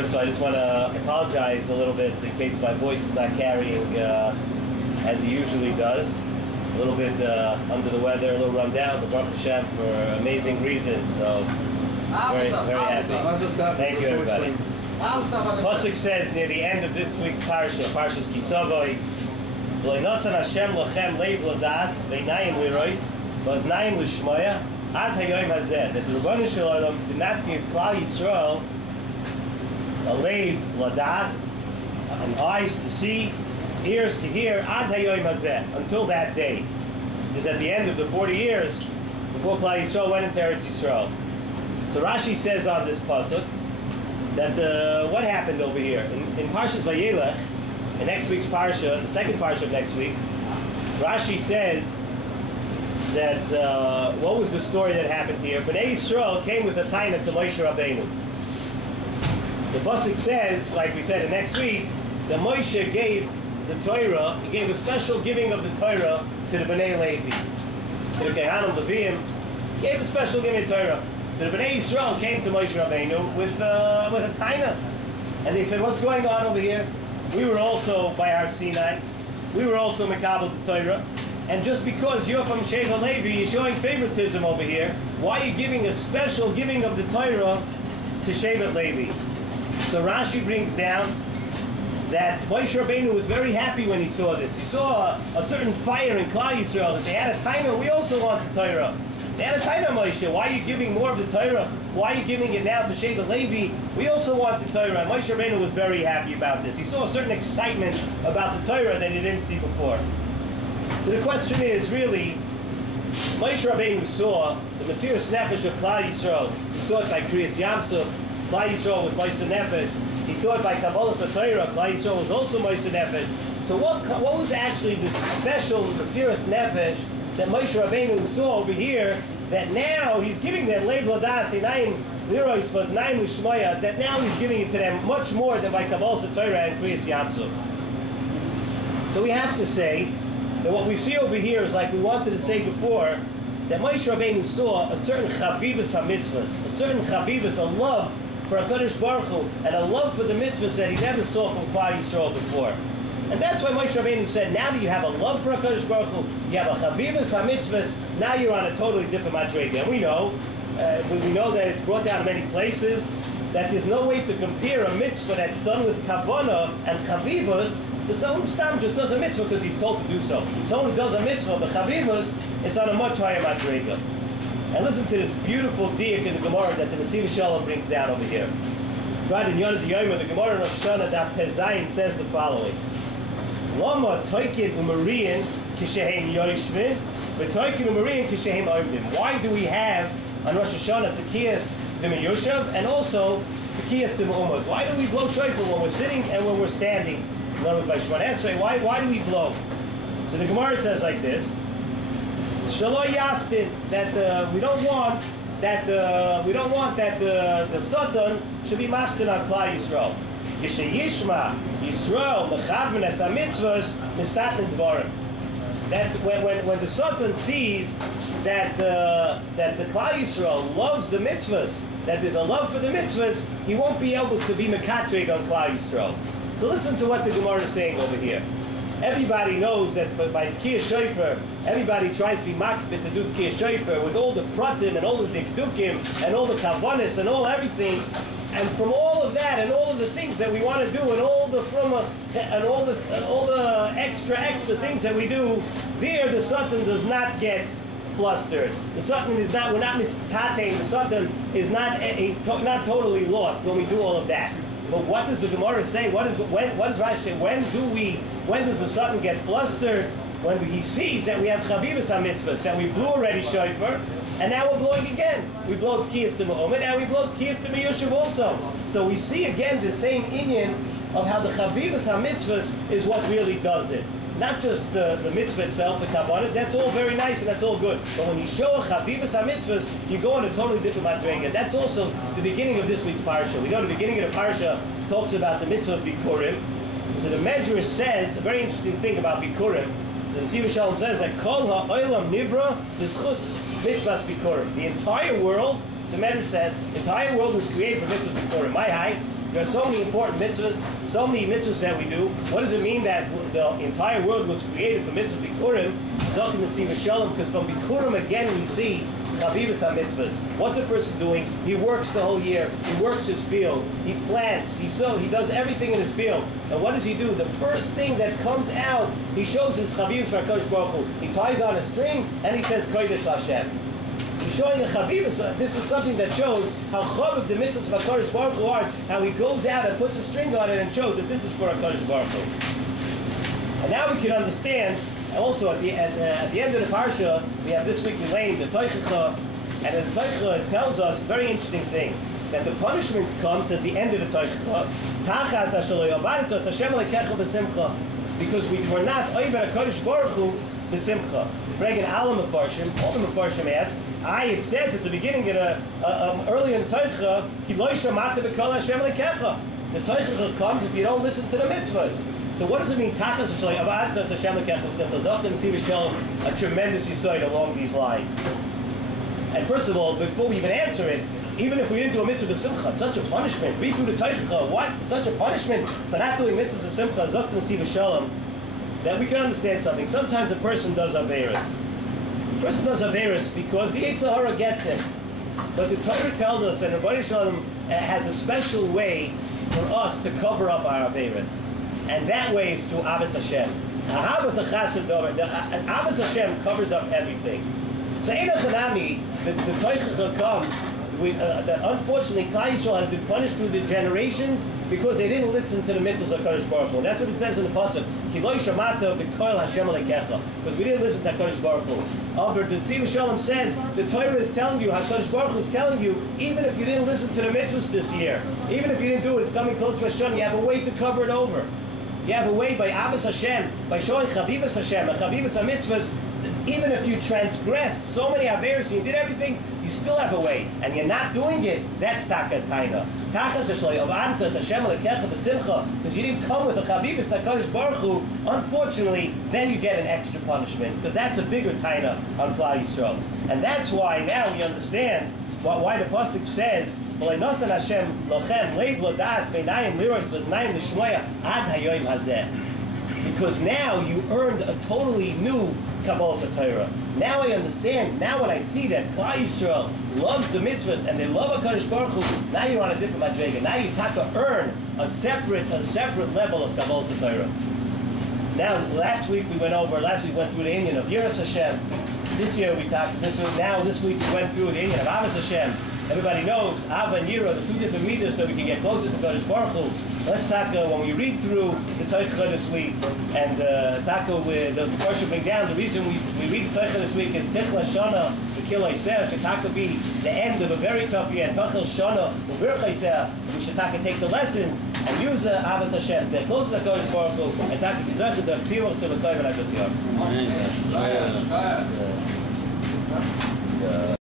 First of all, I just want to apologize a little bit in case my voice is not carrying as it usually does. A little bit under the weather, a little run down, but Baruch Hashem for amazing reasons. So very, very happy. Thank you, everybody. Pasuk says near the end of this week's Parsha, Parshas Savo, "V'loinosan Hashem lochem leiv ladas v'einayim lirois v'oznayim lishmoya ad hayom hazeh." That the Rebbeinu Shalom did not give Klal Yisrael a leiv ladas, and eyes to see, ears to hear, ad hayom hazeh, until that day. Because at the end of the 40 years before Klal Yisrael went into Eretz Yisrael. So Rashi says on this pasuk that what happened over here in Parshas Vayelech, in next week's parsha, the second parsha of next week, Rashi says that what was the story that happened here? Bnei Yisrael came with a taina to Moshe Rabbeinu. The pasuk says, like we said in next week, that Moshe gave the Torah. He gave a special giving of the Torah to the Bnei Levi, to the Kehanim Levim. He gave a special giving of the Torah. So the Bnei Yisrael came to Moshe Rabbeinu with a taina, and they said, "What's going on over here? We were also by our Sinai. We were also Mekabel the Torah, and just because you're from Shevet Levi, you're showing favoritism over here. Why are you giving a special giving of the Torah to Shevet Levi?" So Rashi brings down that Moshe Rabbeinu was very happy when he saw this. He saw a certain fire in Klal Yisrael that they had a taina. We also want the Torah. They had a taina, Moshe. Why are you giving more of the Torah? Why are you giving it now to Shevet Levi? We also want the Torah. And Moshe Rabbeinu was very happy about this. He saw a certain excitement about the Torah that he didn't see before. So the question is really, Moshe Rabbeinu saw the Mesiras Nefesh of Klal Yisrael. He saw it by Kriyas Yamsuf. Klal Yisrael was Moshe Nefesh. He saw it by Kabbalah Torah. Klal Yisrael was also Moshe Nefesh. So what was actually the special Mesiras Nefesh that Moshe Rabbeinu saw over here, that now he's giving them Leiv Ladas Einayim Lirois V'oznayim Lishmoya, that now he's giving it to them much more than by Kabbalah Torah and Kriyas Yamsuf. So we have to say that what we see over here is, like we wanted to say before, that Moshe Rabbeinu saw a certain Chavivus HaMitzvahs, a certain Chavivus, a love for HaKadosh Baruch Hu, and a love for the mitzvahs that he never saw from Klal Yisrael before. And that's why Moshe Rabbeinu said, now that you have a love for HaKadosh Baruch Hu, you have a Chavivus HaMitzvahs, now you're on a totally different madrega. And we know that it's brought down in many places, that there's no way to compare a mitzvah that's done with Kavanah and Chavivus. The Stam just does a mitzvah because he's told to do so. Someone who does a mitzvah, but Chavivus, it's on a much higher madrega. And listen to this beautiful diak in the Gemara that the Nesiv Shalom brings down over here. Right in Yonah D'Yomer, the Gemara in Rosh Hashanah, Daf Tezayin, says the following: Lama toikin umarian kishehem yoshvin, but toikin umarian kishehem omdim. Why do we have on Rosh Hashanah tekiyas d'miyoshav and also tekiyas d'm'umad? Why do we blow shofar when we're sitting and when we're standing? In other words, by Shemon Esrei, why do we blow? So the Gemara says like this: Shalo Yastin, that we don't want that the Satan should be mastin on Klal Yisrael. Yishma Yisrael mechaven es hamitzvos mistaten dvarim. That when the Satan sees that the Klal Yisrael loves the mitzvahs, that there's a love for the mitzvahs, he won't be able to be mekatrig on Klal Yisrael. So listen to what the Gemara is saying over here. Everybody knows that by Tkiyah Shofar, everybody tries to be makbid to do Tkiyah Shofar with all the pratim and all the dikdukim and all the kavanis and all everything. And from all of that and all of the things that we want to do and all the extra things that we do, there the Satan does not get flustered. The Satan is not, we're not mistating, the Satan is not totally lost when we do all of that. But what does the Gemara say? What does Rashi say? When does the Satan get flustered? When he sees that we have Chavivus HaMitzvahs, that we blew already shofar, and now we're blowing again. We blow Tkiyas D'Ma'omed, and we blow Tkiyas D'Miyoshev also. So we see again the same inyan of how the Chavivus HaMitzvahs is what really does it. Not just the mitzvah itself, the kavanah, that's all very nice and that's all good. But when you show a Chavivus HaMitzvahs, you go on a totally different madrega. That's also the beginning of this week's parsha. We know the beginning of the parsha talks about the mitzvah of Bikurim. So the Medrash says a very interesting thing about Bikurim. The Nesiv Shalom says that Kol ha'olam nivra b'schus mitzvahs Bikurim. The entire world, the Medrash says, the entire world was created for mitzvah Bikurim. My high, There are so many important mitzvahs, so many mitzvahs that we do. What does it mean that the entire world was created for mitzvahs bikurim? Zokim Nesiva Shalom, because from bikurim again we see Chavivas HaMitzvahs. What's a person doing? He works the whole year. He works his field. He plants. He sows. He does everything in his field. And what does he do? The first thing that comes out, he shows his Chavivas for HaKadosh Baruch Hu. He ties on a string and he says Kodesh Hashem. He's showing a Chavivas. This is something that shows how Chaviv the mitzvahs of HaKadosh Baruch Hu are. How he goes out and puts a string on it and shows that this is for HaKadosh Baruch Hu. And now we can understand. Also, at the end of the Parsha, we have this weekly lane, the Toichacha, and in the Toichacha it tells us a very interesting thing, that the punishments come, says the end of the Toichacha, Tachas Ashaloi Avaditos Hashem Alekecha B'Simcha, because we were not Oiver HaKadosh Baruch Hu B'Simcha. Fregan Alam Mefarshim, all the Mefarshim ask, it says at the beginning, early in the Toichacha, Ki Lo Shamata B'Kol Hashem Alekecha. The Toichacha comes if you don't listen to the mitzvahs. So what does it mean? Tachas Hashem Alekecha B'Simcha. Zokim Nesiva Shalom, a tremendous yisoid along these lines. And first of all, before we even answer it, even if we didn't do a mitzvah b'simcha, such a punishment. Read through the Toichacha. What? Such a punishment for not doing mitzvah b'simcha. Zokim Nesiva Shalom. That we can understand something. Sometimes a person does averos. A person does averos because the Yetzer Hara gets him. But the Torah tells us, and Rebbeinu Shalom has a special way for us to cover up our averos. And that way is through Avos Hashem. Avos Hashem covers up everything. So Eina Chanami, the Toichacha comes, that unfortunately Klal Yisrael has been punished through the generations because they didn't listen to the mitzvahs of HaKadosh Baruch Hu. That's what it says in the Pasuk. Ki lo shamata b'kol Hashem Alekecha. Because we didn't listen to HaKadosh Baruch Hu. But the Nesiva Shalom says, the Torah is telling you, HaKadosh Baruch Hu is telling you, even if you didn't listen to the mitzvahs this year, even if you didn't do it, it's coming close to Hashem, you have a way to cover it over. You have a way by Avos Hashem, by showing Chavivas Hashem and Chavivas HaMitzvahs. Even if you transgressed so many averos and you did everything, you still have a way. And you're not doing it, that's Taka Taina. Because you didn't come with a Chavivas HaKadosh Baruch Hu, unfortunately, then you get an extra punishment. Because that's a bigger Taina on Klal Yisrael. And that's why now we understand why the Pasuk says, because now you earned a totally new Kabbalah Torah. Now I understand. Now when I see that Klal Yisrael loves the mitzvahs and they love HaKadosh Baruch Hu, now you're on a different madrega. Now you have to earn a separate level of Kabbalah Torah. Now last week we went through the Indian of Yiras Hashem. This week we went through the Indian of Avos Hashem. Everybody knows Ava and Yira, the two different midas so we can get closer to HaKadosh Baruch Hu. Let's talk when we read through the Toichacha this week, and with the Parsha bring down, the reason we read the Toichacha this week is Tichla Shana, the Kil Haiser, should be the end of a very tough year, and Tachel Shana, the Birch Haiser, we should take the lessons and use the Avos Hashem, get closer to HaKadosh Baruch Hu, and take the Gizach, the Tzivah, so the Tzivah, and the Tzivah.